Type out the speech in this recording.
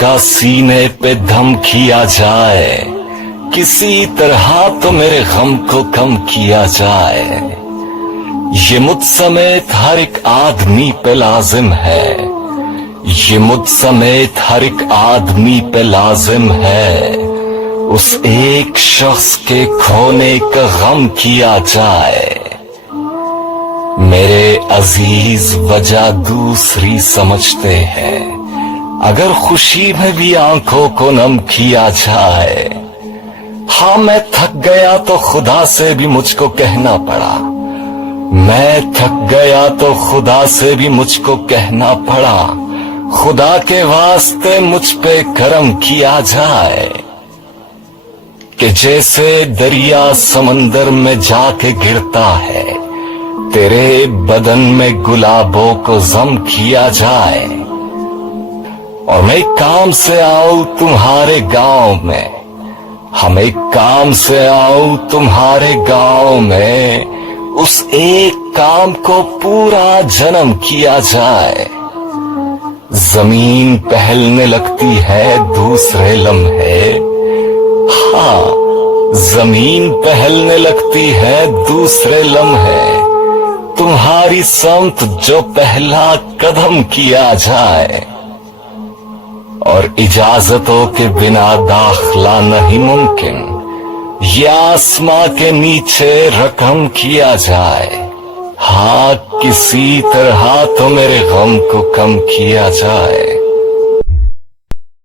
کا سینے پہ دم کیا جائے، کسی طرح تو میرے غم کو کم کیا جائے۔ یہ مجھ سمیت ہر ایک آدمی پہ لازم ہے، یہ مجھ سمیت ہر ایک آدمی پہ لازم ہے، اس ایک شخص کے کھونے کا غم کیا جائے۔ میرے عزیز وجہ دوسری سمجھتے ہیں، اگر خوشی میں بھی آنکھوں کو نم کیا جائے۔ ہاں میں تھک گیا تو خدا سے بھی مجھ کو کہنا پڑا، میں تھک گیا تو خدا سے بھی مجھ کو کہنا پڑا، خدا کے واسطے مجھ پہ کرم کیا جائے۔ کہ جیسے دریا سمندر میں جا کے گرتا ہے، تیرے بدن میں گلابوں کو ضم کیا جائے۔ اور میں ایک کام سے آؤں تمہارے گاؤں میں، ہم ایک کام سے آؤں تمہارے گاؤں میں، اس ایک کام کو پورا جنم کیا جائے۔ زمین پہلنے لگتی ہے دوسرے لمحے، ہاں زمین پہلنے لگتی ہے دوسرے لمحے، تمہاری سمت جو پہلا قدم کیا جائے۔ اور اجازتوں کے بنا داخلہ نہیں ممکن، یہ آسماں کے نیچے رقم کیا جائے۔ ہاں کسی طرح تو میرے غم کو کم کیا جائے۔